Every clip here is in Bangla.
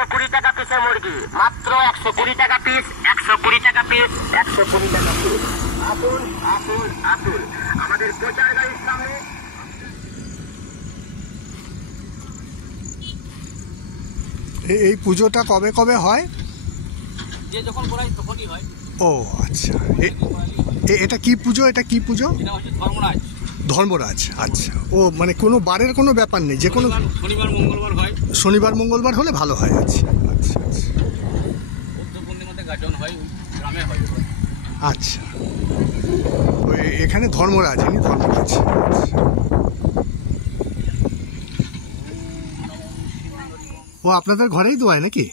120 টাকা পিসের মুরগি, মাত্র 120 টাকা পিস, 120 টাকা পিস, 120 টাকা পিস। আসুন আসুন আসুন আমাদের প্রচার গাড়ির সামনে। এই পুজোটা কবে কবে হয়? যে যখন করাই তখনই হয়। ও আচ্ছা, এটা কি পুজো? এটা কি পুজো? এটা হচ্ছে ধর্মরাজ। ধর্মরাজ, আচ্ছা। ও মানে কোনো বারের কোনো ব্যাপার নেই, যে কোনো শনিবার মঙ্গলবার হয়। শনিবার মঙ্গলবার হলে ভালো হয়। আচ্ছা আচ্ছা আচ্ছা, বৌদ্ধ পূর্ণিমাতে গাজন হয়, গ্রামে হয়। আচ্ছা, ওই এখানে ধর্মরাজ, ইনি ধর্মরাজ। ও আপনাদের ঘরেই দোয়ায় নাকি?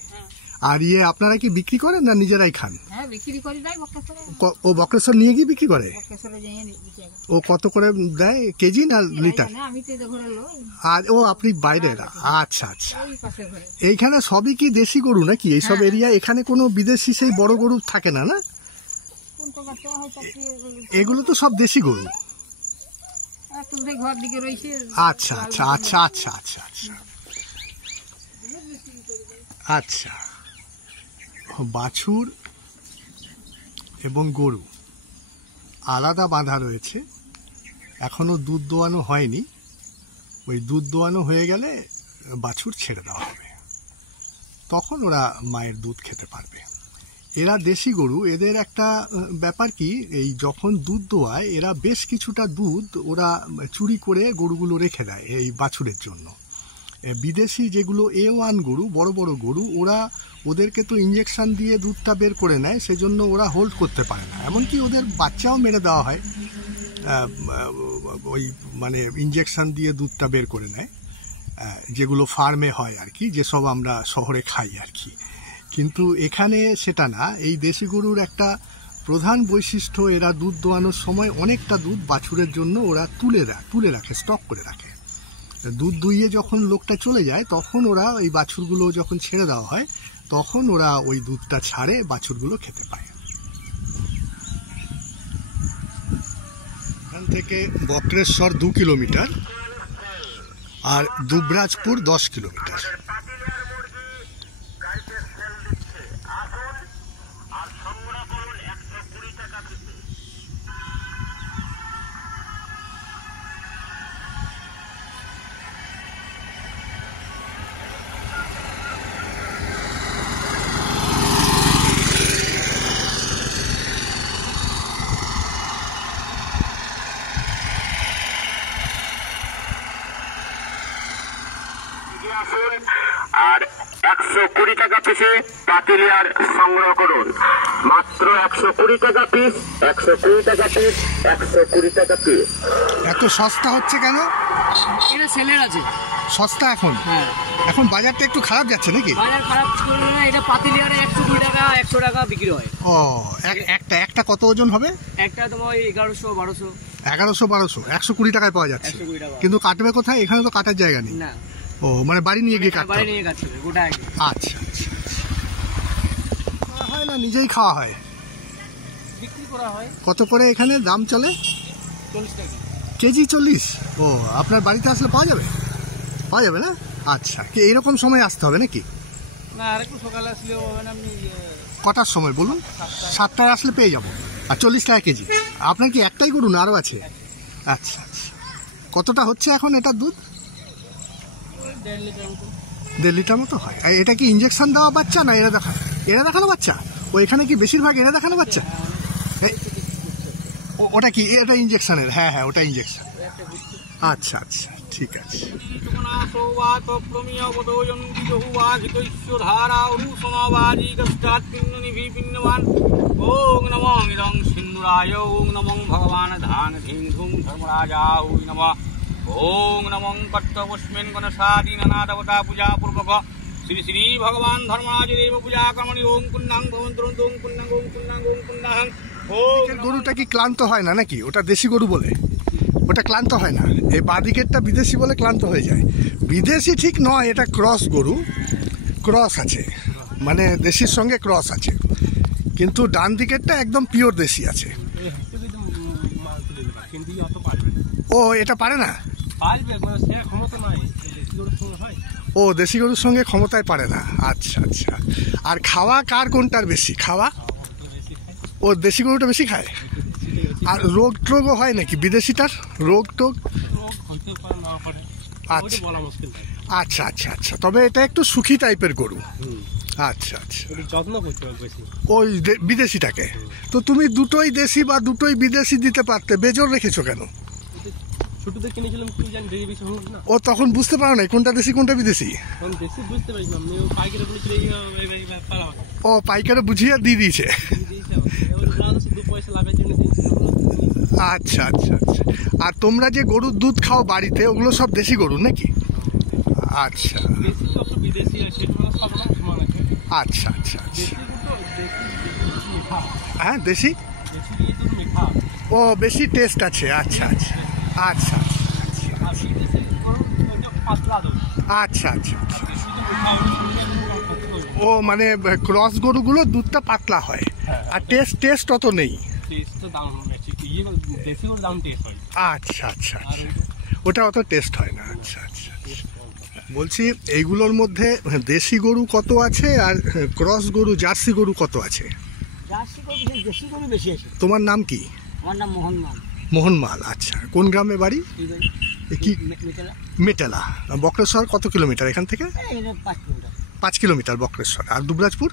আর আপনারা কি বিক্রি করেন না নিজেরাই খান? হ্যাঁ, বিক্রি করি, যাই বক্রেশ্বরে। ও বক্রেশ্বর নিয়ে গিয়ে বিক্রি করে? বক্রেশ্বরে যাই বিক্রি করে। ও কত করে দেয়, কেজি না লিটার? আমি তো ঘরে লোক। আর ও আপনি বাইরের? আচ্ছা আচ্ছা। ওই পাশে ঘরে। এইখানে সবই কি দেশি গরু নাকি এইসব এরিয়া? এখানে কোনো বিদেশি সেই বড় গরু থাকে না? না, কোন তো বাচ্চা হয়তো এগুলো তো সব দেশি গরু। একটু ঘর দিকে রয়েছে। আচ্ছা আচ্ছা আচ্ছা আচ্ছা আচ্ছা আচ্ছা আচ্ছা, বাছুর এবং গরু আলাদা বাঁধা রয়েছে, এখনো দুধ দোয়ানো হয়নি। ওই দুধ দোয়ানো হয়ে গেলে বাছুর ছেড়ে দেওয়া হবে, তখন ওরা মায়ের দুধ খেতে পারবে। এরা দেশি গরু, এদের একটা ব্যাপার কি, এই যখন দুধ দোয়ায় এরা বেশ কিছুটা দুধ ওরা চুরি করে গরুগুলো রেখে দেয় এই বাছুরের জন্য। বিদেশি যেগুলো A1 গরু, বড় বড় গরু, ওদেরকে তো ইঞ্জেকশন দিয়ে দুধটা বের করে নেয়, সেজন্য ওরা হোল্ড করতে পারে না। এমনকি ওদের বাচ্চাও মেরে দেওয়া হয়, ওই মানে ইঞ্জেকশন দিয়ে দুধটা বের করে নেয়, যেগুলো ফার্মে হয় আর কি, যেসব আমরা শহরে খাই আর কি। কিন্তু এখানে সেটা না। এই দেশি গরুর একটা প্রধান বৈশিষ্ট্য, এরা দুধ দোয়ানোর সময় অনেকটা দুধ বাছুরের জন্য ওরা তুলে রাখে, স্টক করে রাখে। দুধ দুইয়ে যখন লোকটা চলে যায়, তখন ওরা এই বাছুরগুলো যখন ছেড়ে দেওয়া হয়, তখন ওরা ওই দুধটা ছাড়ে, বাছুরগুলো খেতে পায়। এখান থেকে বক্রেশ্বর 2 কিলোমিটার আর দুবরাজপুর 10 কিলোমিটার। আর 120 টাকা পিসে পাতিলিয়ার সংগ্রহ করুন, মাত্র 120 টাকা পিস, 120 টাকা পিস, 120 টাকা পিস। এত সস্তা হচ্ছে কেন? এটা সেলের আছে সস্তা এখন? হ্যাঁ, এখন বাজারটা একটু খারাপ যাচ্ছে নাকি? বাজার খারাপ করলে না, এটা পাতিলিয়ারে 120 টাকা 100 টাকা বিক্রি হয়। ও, একটা কত ওজন হবে? একটা তোমার 1100 1200। 1100-1200, 120 টাকায় পাওয়া যাচ্ছে। 120 টাকা। কিন্তু কাটবে কোথায়? এখানে তো কাটার জায়গা নেই। না, ও মানে বাড়ি নিয়ে গিয়ে কাটতে বাড়ি হবে? নিয়ে কাটতে হবে গোটা এক। আচ্ছা আচ্ছা, হয় না নিজেই খাওয়া হয়? বিক্রি করা হয়। কত করে এখানে দাম চলে? 40 টাকা কেজি 40? ও, আপনার বাড়িতে আসলে পাওয়া যাবে? পাওয়া যাবে না? আচ্ছা, কি এইরকম সময় আসতে হবে নাকি? না, আরেকটু সকালে আসলেও হবে না। আপনি কটার সময় বলুন? 7টায় আসলে পেয়ে যাবো। আর 40 টাকা কেজি। আপনার কি একটাই গরু না আরও আছে? আচ্ছা আচ্ছা, কতটা হচ্ছে এখন এটার দুধ? 1.5 লিটার মতো। 1.5 লিটার মতো হয়। আর এটা কি ইঞ্জেকশন দেওয়া বাচ্চা না এরা দেখানো বাচ্চা? ও, এখানে কি বেশিরভাগ এরা দেখানো বাচ্চা? ওটা কি, এটা ইঞ্জেকশনের? হ্যাঁ হ্যাঁ, ওটা ইঞ্জেকশন। আচ্ছা আচ্ছা, ঠিক আছে। ওং নমো ইদং সিন্ধুরায়, ওং নমো ভগবান ধান ধীম ধুম ধর্মরাজা, ওং নমঃ। ওং নমো কর্তবস্মিন গণসাদীনানাদবতা পূজা পূর্বক শ্রী শ্রী ভগবান ধর্মরাজ দেব পূজা কর্মণি। ওং পুণ্যাং ভবন্তরং, ওং পুণ্যাং, ওং পুণ্যাং, ওং পুণ্যাং। গরুটা কি ক্লান্ত হয় না নাকি? ওটা দেশি গরু বলে ওটা ক্লান্ত হয় না? এই বাদিকেরটা বিদেশি বলে ক্লান্ত হয়ে যায়। বিদেশি ঠিক নয়, এটা ক্রস গরু, ক্রস আছে, মানে দেশির সঙ্গে ক্রস আছে। কিন্তু ডান দিকেরটা একদম পিওর দেশি আছে। ও, এটা পারে না? ও দেশি গরুর সঙ্গে ক্ষমতায় পারে না। আচ্ছা আচ্ছা। আর খাওয়া কার কোনটার বেশি খাওয়া? ও দেশি গরুটা বেশি খায়। আর রোগ টোগও হয় নাকি বিদেশিটার? রোগ টোগ? আচ্ছা আচ্ছা আচ্ছা আচ্ছা। তবে এটা একটু সুখী টাইপের গরু। আচ্ছা আচ্ছা। যত্ন করতে হবে বেশি ওই বিদেশিটাকে। তো তুমি দুটোই দেশি বা দুটোই বিদেশি দিতে পারতে, বেজোর রেখেছো কেন? ছোটদের কিনেছিলাম, কি জানি বেশি বেশি হোক না। ও তখন বুঝতে পারো না কোনটা দেশি কোনটা বিদেশি? আমি বেশি বুঝতে পারি না, আমি পাইকারি বলেছিল এই ব্যাপার ও পাইকারে বুঝিয়ে দিয়ে দিয়েছে। দু পয়সা লাভের জন্য দিয়েছিলাম। আচ্ছা আচ্ছা আচ্ছা। আর তোমরা যে গরুর দুধ খাও বাড়িতে, ওগুলো সব দেশি গরু নাকি? আচ্ছা দেশি অবশ্য বিদেশি আছে, সেগুলো সব রকম সমান আছে। আচ্ছা আচ্ছা আচ্ছা। দেশি কিন্তু দেশি মিঠা, হ্যাঁ দেশি। দেশি কিন্তু মিঠা। ও বেশি টেস্ট আছে। আচ্ছা আচ্ছা আচ্ছা আচ্ছা আর বিদেশি ওইটা পাতলা দুধ, আচ্ছা আচ্ছা আচ্ছা। শুধু মিঠা হবে। ও মানে ক্রস গরুগুলো দুধটা পাতলা হয় আর টেস্ট অত নেই। টেস্ট তো দাম বেশি, দেশি ওর দাম টেস্ট হয়। আচ্ছা আচ্ছা আচ্ছা। ওটা অত টেস্ট হয় না। আচ্ছা আচ্ছা। বলছি এইগুলোর মধ্যে দেশি গরু কত আছে আর ক্রস গরু জার্সি গরু কত আছে? জার্সি গরু বেশি, দেশি গরু বেশি আছে। তোমার নাম কি? আমার নাম মোহন মাল। মোহন মাল। আচ্ছা। কোন গ্রামে বাড়ি? এ কি? মিটেলা। মেটেলা। বক্রেশ্বর কত কিলোমিটার এখান থেকে? এখানে 5 কিলোমিটার। 5 কিলোমিটার বক্রেশ্বর। আর দুবরাজপুর?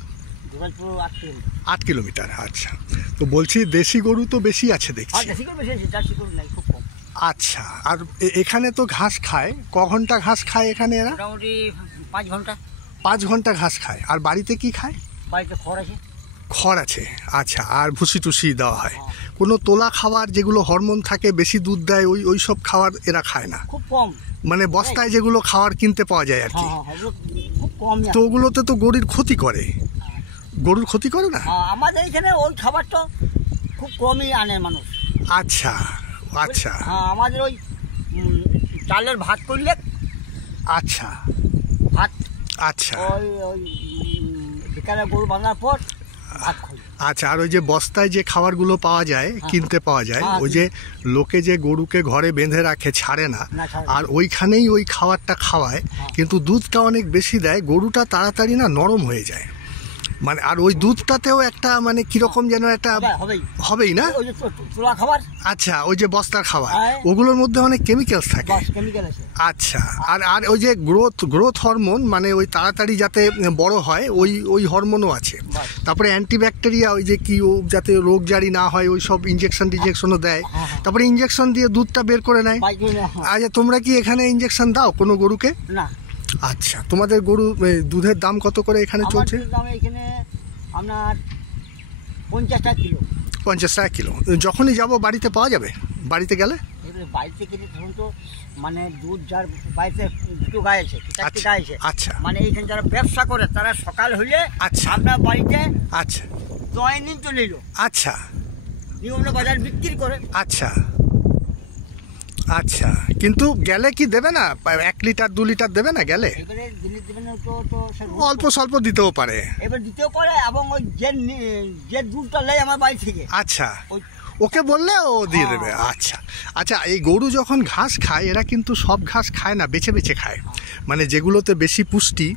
দুর্গাপুর 8 কিলোমিটার। 8 কিলোমিটার। আচ্ছা। তো বলছি দেশি গরু তো বেশি আছে আর দেখছি। দেশি গরু বেশি আছে, জার্সি গরু নাই, খুব কম। আচ্ছা। আর এখানে তো ঘাস খায়, ক ঘন্টা ঘাস খায় এখানে এরা? মোটামুটি 5 ঘন্টা। 5 ঘন্টা ঘাস খায়। আর বাড়িতে কি খায়? বাড়িতে খড় আছে। খড় আছে। আচ্ছা। আর ভুসি টুসি দেওয়া হয়? কোনো তোলা খাবার যেগুলো হরমোন থাকে বেশি দুধ দেয় ওই সব খাবার এরা খায় না? খুব কম। মানে বস্তায় যেগুলো খাবার কিনতে পাওয়া যায় আর কি। হ্যাঁ হ্যাঁ, খুব কম। তো ওগুলোতে তো গরুর ক্ষতি করে। গরুর ক্ষতি করে না? আমাদের এখানে ওই খাবারটা খুব কমই আনে মানুষ। আচ্ছা আচ্ছা হ্যাঁ, আমাদের ওই চালের ভাত করলে আচ্ছা ভাত, আচ্ছা ওই ওই বিকালে গরু বাঁধার পর ভাত খাই। আচ্ছা। আর ওই যে বস্তায় যে খাবারগুলো পাওয়া যায়, কিনতে পাওয়া যায়, ওই যে লোকে যে গরুকে ঘরে বেঁধে রাখে, ছাড়ে না, ছাড়ে না। আর ওইখানেই ওই খাবারটা খাওয়ায়, কিন্তু দুধটা অনেক বেশি দেয়, গরুটা তাড়াতাড়ি না নরম হয়ে যায়। মানে আর ওই দুধটাতেও একটা মানে কিরকম যেন একটা হবেই না? ওই যে তোলা খাবার। আচ্ছা। ওই যে বস্তার খাবার, হ্যাঁ। ওগুলোর মধ্যে অনেক কেমিক্যালস থাকে। কেমিক্যাল আছে। আচ্ছা। আর ওই যে গ্রোথ হরমোন, মানে ওই তাড়াতাড়ি যাতে বড় হয় ওই হরমোনও আছে। তারপরে অ্যান্টিব্যাকটেরিয়া, ওই যে কি ও যাতে রোগ জারি না হয় ওই সব ইঞ্জেকশনও দেয়। তারপরে ইঞ্জেকশন দিয়ে দুধটা বের করে নেয়। আচ্ছা। তোমরা কি এখানে ইঞ্জেকশন দাও কোনো গরুকে? না। আচ্ছা। তোমাদের গরু দুধের দাম কত করে এখানে চলছে? দাম এখানে আপনার 50 টাকা কিলো। 50 টাকা কিলো। যখনই যাব বাড়িতে পাওয়া যাবে? বাড়িতে গেলে বাড়িতে কিনে ধরুন তো, মানে দুধ যার বাড়িতে দুটো গায়ে আছে, 4টি গায়ে আছে। আচ্ছা। মানে এইখানে যারা ব্যবসা করে তারা সকাল হইলে আচ্ছা আপনার বাড়িতে আচ্ছা দৈনিক চলে এলো, আচ্ছা নিয়মটা বাজার বিক্রি করে। আচ্ছা আচ্ছা। কিন্তু গেলে কি দেবে না? 1 লিটার 2 লিটার দেবে না গেলে? এবারে দিলে দেবে না তো অল্প স্বল্প দিতেও পারে। এবার দিতেও পারে, এবং ওই যে দুধটা নেয় আমার বাড়ি থেকে, আচ্ছা। ওই- ওকে বললে ও দিয়ে দেবে। আচ্ছা আচ্ছা। এই গরু যখন ঘাস খায়, এরা কিন্তু সব ঘাস খায় না, বেছে বেছে খায়। মানে যেগুলোতে বেশি পুষ্টি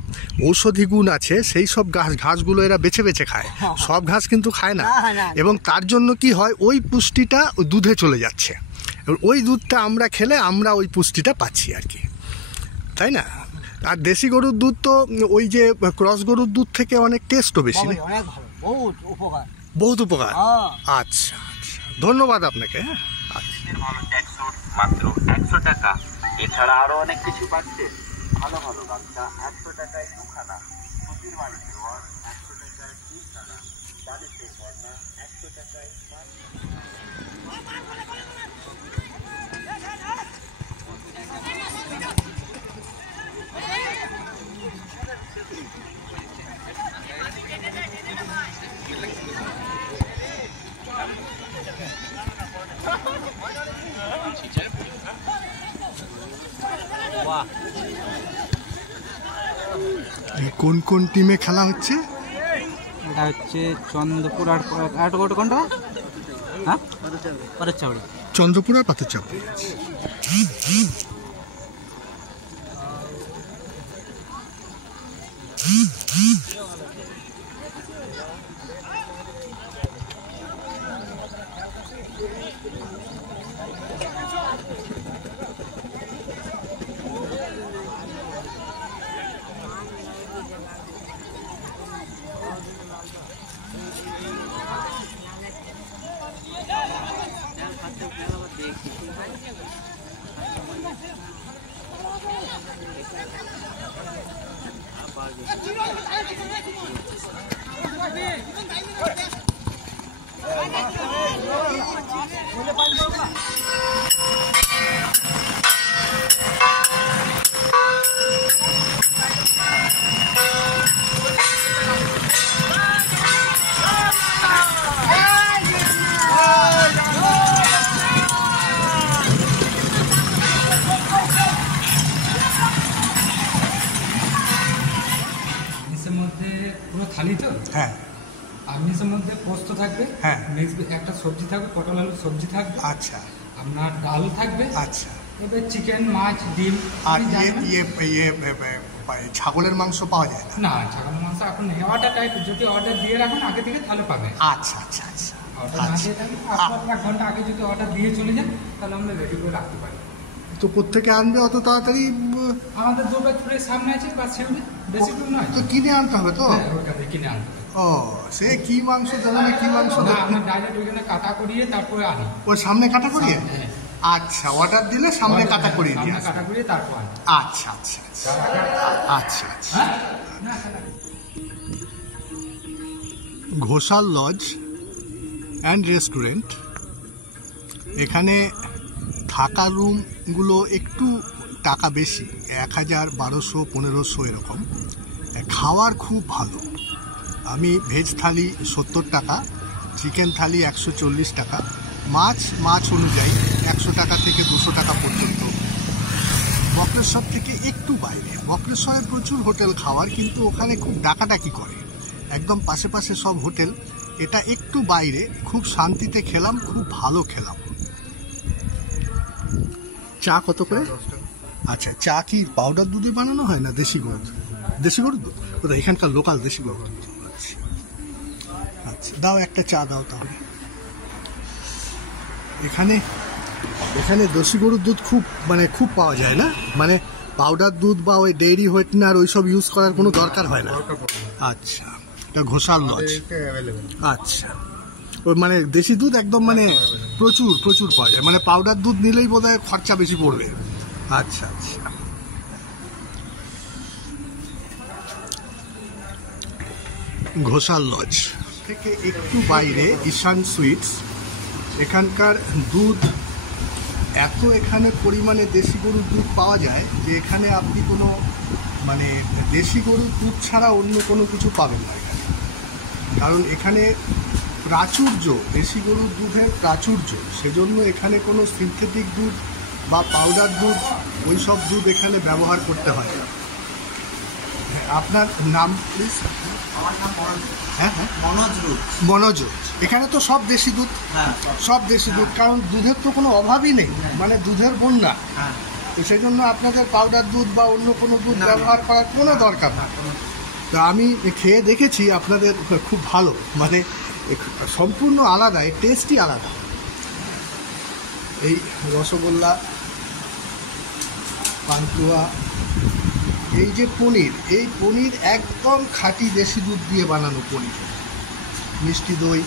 ঔষধি গুণ আছে সেই সব ঘাসগুলো এরা বেছে বেছে খায়, সব ঘাস কিন্তু খায় না। না। এবং তার জন্য কি হয়, ওই পুষ্টিটা দুধে চলে যাচ্ছে। ওই দুধটা আমরা খেলে আমরা ওই পুষ্টিটা পাচ্ছি আর কি, তাই না? আর দেশি গরুর দুধ তো ওই যে ক্রস গরুর দুধ থেকে অনেক টেস্টও বেশি। অনেক ভালো, বহুত উপকার। বহুত উপকার। হ্যাঁ। আচ্ছা আচ্ছা। ধন্যবাদ আপনাকে। হ্যাঁ। আচ্ছা। ভালো ট্যাক্সুট মাত্র 100 টাকা। এছাড়া আরো অনেক কিছু পাচ্ছে। ভালো ভালো বাচ্চা 100 টাকায় দুখানা, সুতির বাড়িতে 100 টাকায় 2 খানা, বাড়িতে বর্ণা 100 টাকায় 5। কোন কোন টিমে খেলা হচ্ছে? এটা হচ্ছে চন্দ্রপুর আর কোনটা? হ্যাঁ, পারচাউড়ি। চন্দ্রপুর আর পাথরচাপড়ি। আমিষের মধ্যে পুরো থালি তো, হ্যাঁ আমিষের মধ্যে পোস্ত থাকবে, হ্যাঁ। নেক্সট একটা সবজি থাকবে, পটল আলুর সবজি থাকবে, আচ্ছা আপনার ডাল থাকবে, আচ্ছা। এবার চিকেন, মাছ, ডিম। আর আপনি জানেন। ছাগলের মাংস পাওয়া যায় না? না, ছাগলের মাংস এখন নেই। অর্ডার টাইপ যদি অর্ডার দিয়ে রাখুন আগে থেকে তাহলে পাবেন। আচ্ছা আচ্ছা আচ্ছা অর্ডার না দিয়ে থাকলে আপনার 1 ঘন্টা আগে যদি অর্ডার দিয়ে চলে যান তাহলে আমরা রেডি করে রাখতে পারি। তো কোত্থেকে আনবে অত তাড়াতাড়ি? আমাদের দুর্গাপুরের সামনে আছে বা শিউরি, বেশি দূর নয়। তো কিনে আনতে হবে তো? হ্যাঁ, ওখান থেকে কিনে আনতে হবে। ও সে কি মাংস দেবে না কি মাংস না, দেবে? আমরা ডাইরেক্ট ওইখানে কাটা করিয়ে তারপরে আনি। ওর সামনে কাটা করিয়ে? হ্যাঁ। আচ্ছা, অর্ডার দিলে সামনে কাটা করিয়ে দিয়ে সামনে আসবে। কাটা করিয়ে তারপর আনি। আচ্ছা আচ্ছা আচ্ছা আচ্ছা আচ্ছা। হ্যাঁ? ঘোষাল লজ অ্যান্ড রেস্টুরেন্ট, এখানে থাকা রুমগুলো একটু টাকা বেশি, 1000, 1200, 1500 এরকম। খাওয়ার খুব ভালো। আমি ভেজ থালি 70 টাকা, চিকেন থালি 140 টাকা, মাছ অনুযায়ী 100 টাকা থেকে 200 টাকা পর্যন্ত। বক্রেশ্বর থেকে একটু বাইরে। বক্রেশ্বরে প্রচুর হোটেল খাওয়ার, কিন্তু ওখানে খুব ডাকাডাকি করে, একদম পাশে পাশে সব হোটেল। এটা একটু বাইরে, খুব শান্তিতে খেলাম, খুব ভালো খেলাম। চা কত করে? আচ্ছা, চা কি পাউডার দুধে বানানো হয় না দেশি গরুর? দেশি গরুর দুধ? ওটা এখানকার লোকাল দেশি গরুর দুধ। আচ্ছা আচ্ছা, দাও একটা চা দাও তাহলে। এখানে দেশি গরুর দুধ খুব পাওয়া যায় না, মানে পাউডার দুধ বা ওই ডেইরি হোয়েটনার ওইসব ইউজ করার কোনো দরকার হয় না। আচ্ছা, এটা ঘোষাল লজ। আচ্ছা, ওই মানে দেশি দুধ একদম মানে প্রচুর পাওয়া যায়, মানে পাউডার দুধ নিলেই বোধহয় খরচা বেশি পড়বে। আচ্ছা আচ্ছা। ঘোষাল লজ থেকে একটু বাইরে ঈশান সুইটস। এখানকার দুধ এখানে পরিমাণে দেশি গরুর দুধ পাওয়া যায় যে এখানে আপনি কোনো মানে দেশি গরুর দুধ ছাড়া অন্য কোনো কিছু পাবেন না এখানে। কারণ এখানে প্রাচুর্য, দেশি গরুর দুধের প্রাচুর্য, সেজন্য এখানে কোনো সিনথেটিক দুধ বা পাউডার দুধ ওই সব দুধ এখানে ব্যবহার করতে হয় না। আপনার নাম প্লিজ? আমার নাম মনোজ। হ্যাঁ হ্যাঁ, মনোজ। এখানে তো সব দেশি দুধ, হ্যাঁ সব দেশি দুধ, কারণ দুধের তো কোনো অভাবই নেই, মানে দুধের বন্যা। হ্যাঁ। তো সেই জন্য আপনাদের পাউডার দুধ বা অন্য কোনো দুধ ব্যবহার করার কোনো দরকার না। তো আমি খেয়ে দেখেছি আপনাদের খুব ভালো, মানে সম্পূর্ণ আলাদা, এর টেস্টই আলাদা। এই রসগোল্লা, পান্তুয়া, এই যে এই পনির একদম খাঁটি দেশি দুধ দিয়ে বানানো পনির। মিষ্টি দই,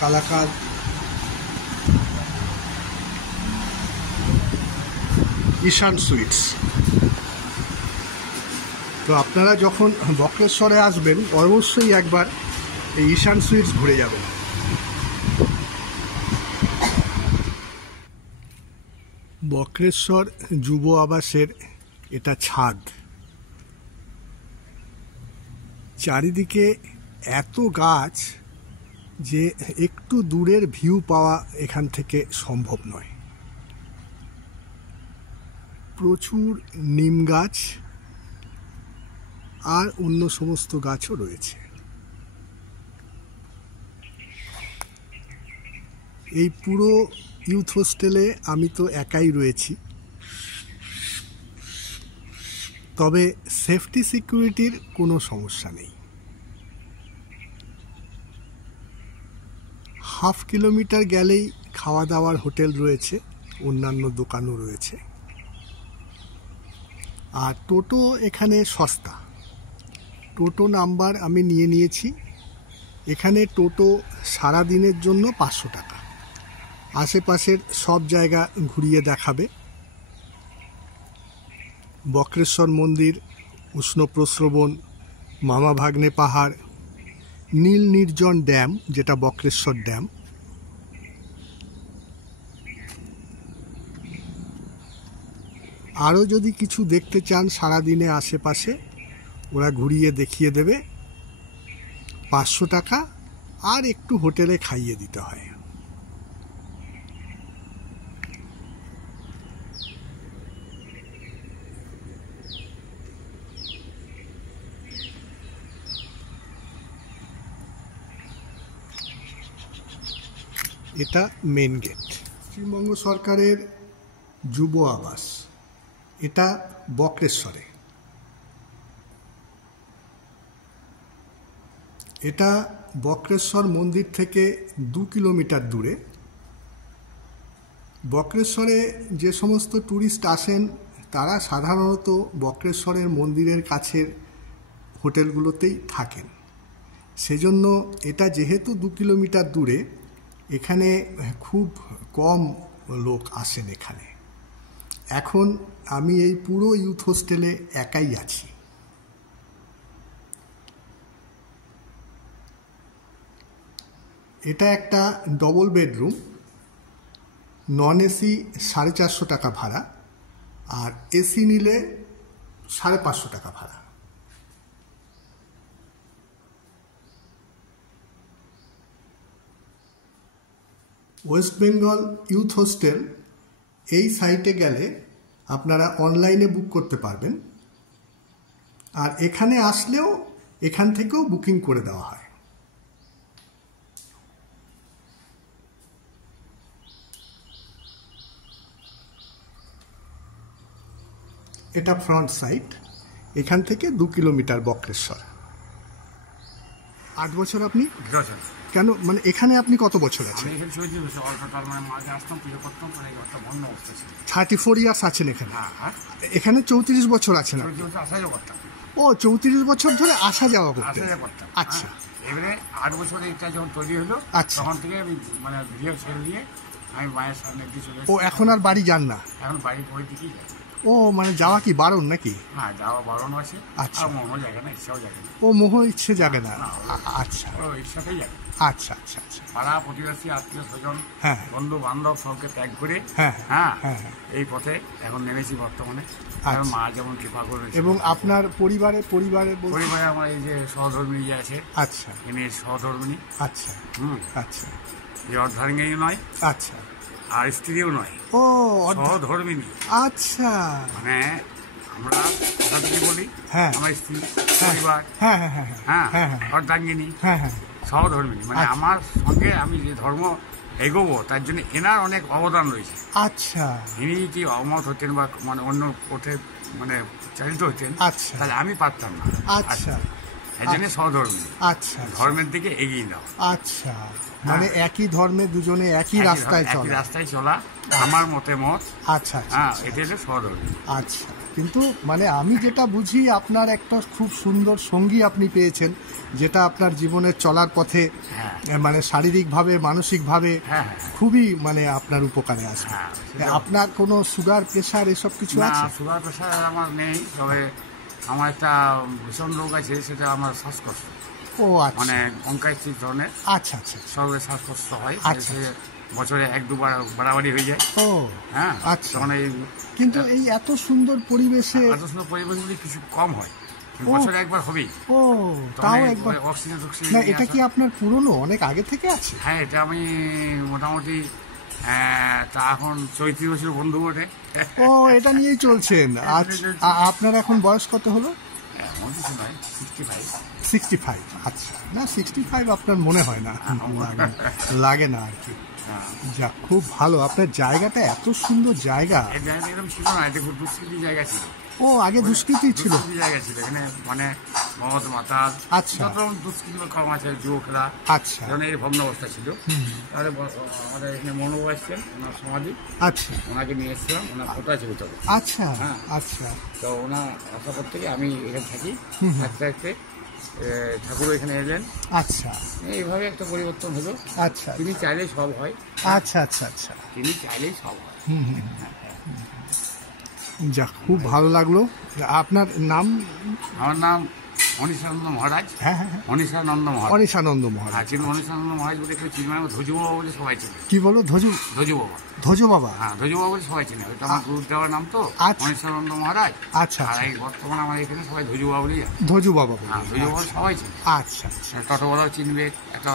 কালাকাঁদ, ঈশান সুইটস। তো আপনারা যখন বক্রেশ্বরে আসবেন অবশ্যই একবার এই ঈশান সুইটস ঘুরে যাবেন। বক্রেশ্বর যুব আবাসের এটা ছাদ। চারিদিকে এত গাছ যে একটু দূরের ভিউ পাওয়া এখান থেকে সম্ভব নয়। প্রচুর নিম গাছ আর অন্য সমস্ত গাছও রয়েছে। এই পুরো ইউথ হোস্টেলে আমি তো একাই রয়েছি, তবে সেফটি সিকিউরিটির কোনো সমস্যা নেই। 1/2 কিলোমিটার গেলেই খাওয়া দাওয়ার হোটেল রয়েছে, অন্যান্য দোকানও রয়েছে। আর টোটো এখানে সস্তা। টোটো নাম্বার আমি নিয়েছি, এখানে টোটো সারা দিনের জন্য 500 টাকা। আশেপাশের সব জায়গা ঘুরিয়ে দেখাবে। বক্রেশ্বর মন্দির, উষ্ণ প্রস্রবণ, মামা ভাগ্নে পাহাড়, নীল নির্জন ড্যাম যেটা বক্রেশ্বর ড্যাম, আরও যদি কিছু দেখতে চান সারাদিনে আশেপাশে ওরা ঘুরিয়ে দেখিয়ে দেবে। 500 টাকা, আর একটু হোটেলে খাইয়ে দিতে হয়। এটা মেন গেট। পশ্চিমবঙ্গ সরকারের যুব আবাস, এটা বক্রেশ্বরে। এটা বক্রেশ্বর মন্দির থেকে 2 কিলোমিটার দূরে। বক্রেশ্বরে যে সমস্ত ট্যুরিস্ট আসেন তারা সাধারণত বক্রেশ্বরের মন্দিরের কাছের হোটেলগুলোতেই থাকেন। সেজন্য এটা যেহেতু 2 কিলোমিটার দূরে, এখানে খুব কম লোক আসেন এখানে। এখন আমি এই পুরো ইউথ হোস্টেলে একাই আছি। এটা একটা ডবল বেডরুম, নন এসি 450 টাকা ভাড়া, আর এসি নিলে 550 টাকা ভাড়া। ওয়েস্ট বেঙ্গল ইউথ হোস্টেল এই সাইটে গেলে আপনারা অনলাইনে বুক করতে পারবেন, আর এখানে আসলেও এখান থেকেও বুকিং করে দেওয়া হয়। এটা ফ্রন্ট সাইড, এখান থেকে 2 কিলোমিটার বক্রেশ্বর। 8 বছর আপনি? কেন, মানে এখানে আপনি কত বছর আছেন? 34 ইয়ার্স আছেন এখানে? এখানে 34 বছর আছেন? ও, 34 বছর ধরে আসা যাওয়া করতে। আচ্ছা, এবারে 8 বছরে এটা যখন তৈরি হলো, তখন থেকে আমি মানে ভিডিও ছেড়ে দিয়ে আমি মায়ের সামনে দিয়ে চলে। ও, এখন আর বাড়ি যান না? এখন বাড়ি ওই দিকেই যাই। ও, মানে যাওয়া কি বারণ নাকি? হ্যাঁ, যাওয়া বারণ আছে। আচ্ছা, মোহ জাগে না, ইচ্ছাও জাগে না। ও, মোহ ইচ্ছে জাগে না। আচ্ছা, ও ইচ্ছাতেই জাগে। আচ্ছা আচ্ছা আচ্ছা। পাড়া প্রতিবেশী, আত্মীয় স্বজন, হ্যাঁ, বন্ধু বান্ধব সবকে ত্যাগ করে হ্যাঁ হ্যাঁ হ্যাঁ এই পথে এখন নেমেছি বর্তমানে। মা যেমন কৃপা করে। এবং আপনার পরিবারে আমার এই যে সহধর্মিনী যে আছে। আচ্ছা, ইনি সহধর্মিনী। আচ্ছা আচ্ছা, এই অর্ধাঙ্গিনী নয়। আচ্ছা, আর স্ত্রীও নয়। ও, সহধর্মিনী। আচ্ছা, মানে আমরা কথা থেকে বলি, হ্যাঁ, আমার স্ত্রী, পরিবার, হ্যাঁ হ্যাঁ হ্যাঁ হ্যাঁ হ্যাঁ হ্যাঁ, অর্ধাঙ্গিনী, হ্যাঁ হ্যাঁ, সহধর্মিনী। মানে আমার সঙ্গে আমি যে ধর্ম এগোবো তার জন্য এনার অনেক অবদান রয়েছে। আচ্ছা, ইনি যদি অমত হতেন বা মানে অন্য পথে মানে চালিত হতেন, আচ্ছা, তাহলে আমি পারতাম না। আচ্ছা, এই জন্য সহধর্মী। আচ্ছা, ধর্মের দিকে এগিয়ে দাও। আচ্ছা, মানে একই ধর্মে দুজনে একই রাস্তায় চলা, আমার মতে মত। আচ্ছা, হ্যাঁ, এটা হলো সহধর্মী। আচ্ছা, কিন্তু মানে আমি যেটা বুঝি আপনার একটা খুব সুন্দর সঙ্গী আপনি পেয়েছেন, যেটা আপনার জীবনের চলার পথে মানে শারীরিকভাবে মানসিকভাবে খুবই মানে আপনার উপকারে আসে। আপনার কোনো সুগার প্রেশার এসব কিছু আছে? সুগার প্রেশার আমার নেই, তবে আমার একটা ভীষণ রোগ আছে, সেটা আমার শ্বাসকষ্ট। ও, আচ্ছা, মানে ব্রঙ্কাইটিস ধরনের। আচ্ছা আচ্ছা, সবে শ্বাসকষ্ট হয়। আচ্ছা, বছরে 1-2 বার বাড়াবাড়ি হয়ে যায়। ও, হ্যাঁ, আচ্ছা। মানে কিন্তু এই এত সুন্দর পরিবেশে, কিছু কম হয়, বছরে একবার হবেই। ও, তাও একবার। অক্সিজেন না, এটা কি আপনার পুরনো, অনেক আগে থেকে আছে? হ্যাঁ, এটা আমি মোটামুটি তা এখন 34 বছর বন্ধু বটে। ও, এটা নিয়েই চলছেন। আপনার এখন বয়স কত হলো? 65। আচ্ছা, না 65 আপনার মনে হয় না, লাগে না আর কি। যা, খুব ভালো। আপনার জায়গাটা এত সুন্দর জায়গা। একদম ছিল না, এটা খুব দুষ্কৃতি জায়গা ছিল। ও, আগে দুষ্কৃতি ছিল? জায়গা ছিল এখানে, মানে মদ মাতাল, আচ্ছা, যত রকম দুষ্কৃতি কম আছে, যুব খেলা। আচ্ছা, এই ভগ্ন অবস্থা ছিল। তাহলে আমাদের এখানে মনোবর আসছেন, ওনার সমাধি। আচ্ছা, ওনাকে নিয়ে এসেছিলাম, ওনার ফটো আছে ভিতরে। আচ্ছা, আচ্ছা। তো ওনার আসার পর থেকে আমি এখানে থাকি, থাকতে থাকতে ঠাকুর এখানে এলেন, আচ্ছা এইভাবে একটা পরিবর্তন হলো। আচ্ছা তিনি চাইলেই সব হয়, আচ্ছা আচ্ছা আচ্ছা তিনি চাইলেই সব হয়। যাক, খুব ভালো লাগলো। আপনার নাম? আমার নাম মনীষানন্দ মহারাজ। হ্যাঁ হ্যাঁ হ্যাঁ, মনীষানন্দ মহারাজ। অনিশানন্দ মহারাজ। হ্যাঁ, কিন্তু মনীষানন্দ মহারাজ বলে কেউ চিনবে না, ধজু বাবা বলে সবাই চেনে। কি বলো? ধজু? ধজু বাবা। ধজু বাবা? হ্যাঁ, ধজু বাবা বলে সবাই চেনে। ওটা আমার গুরুর দেওয়ার নাম তো, আচ্ছা। মনীষানন্দ মহারাজ। আচ্ছা আর আচ্ছা, এই বর্তমানে আমার এখানে সবাই ধজু বাবা বলেই জানে। ধজু বাবা বলে। হ্যাঁ, ধজু বাবা সবাই চেনে। আচ্ছা আচ্ছা টোটোওয়ালাও চিনবে, একটা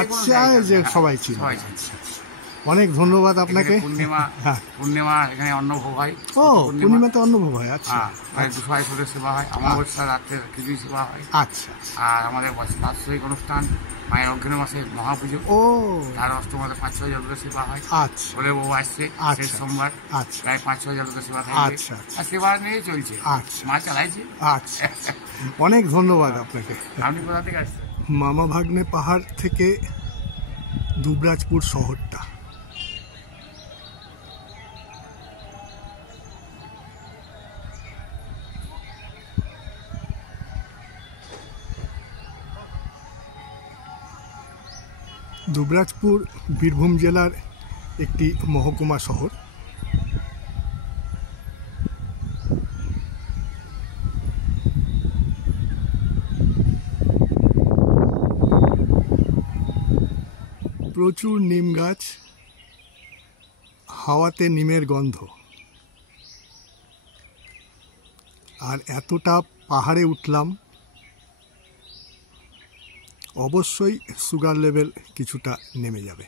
আচ্ছা, যে সবাই চিনে। সবাই চিনবে। অনেক ধন্যবাদ আপনাকে। এখানে পূর্ণিমা, হ্যাঁ। পূর্ণিমা এখানে অন্নভোগ হয়। ও, পূর্ণিমাতে অন্নভোগ হয়? আচ্ছা হ্যাঁ, প্রায় 200 সেবা হয়। অমাবস্যা রাত্রে খিচুড়ি সেবা হয়। আচ্ছা। আর আমাদের বাৎসরিক অনুষ্ঠান মায়ের অগ্নি মাসে মহাপুজো, ও তার অষ্টমাতে 5-6 লোকের সেবা হয়। আচ্ছা বলে বউ আসছে আচ্ছা। শেষ সোমবার, আচ্ছা প্রায় 5-6 লোকের সেবা থাকবে। আচ্ছা, আচ্ছা। আর সেবা নিয়ে চলছে, আচ্ছা। মা চালাইছে। আচ্ছা, অনেক ধন্যবাদ আপনাকে। আপনি কোথা থেকে আসছেন? মামা ভাগ্নে পাহাড় থেকে দুবরাজপুর শহরটা। দুবরাজপুর বীরভূম জেলার একটি মহকুমা শহর। প্রচুর নিম গাছ, হাওয়াতে নিমের গন্ধ, আর এতটা পাহাড়ে উঠলাম, অবশ্যই সুগার লেভেল কিছুটা নেমে যাবে।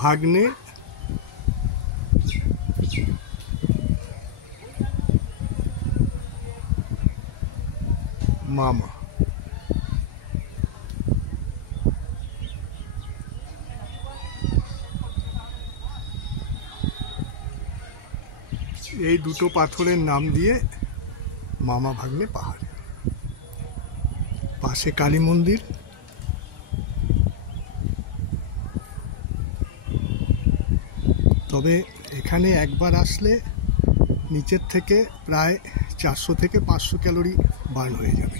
ভাগ্নে মামা, এই দুটো পাথরের নাম দিয়ে মামা ভাগ্নে পাহাড়। পাশে কালী মন্দির, তবে এখানে একবার আসলে নিচের থেকে প্রায় 400 থেকে 500 ক্যালোরি বার্ন হয়ে যাবে।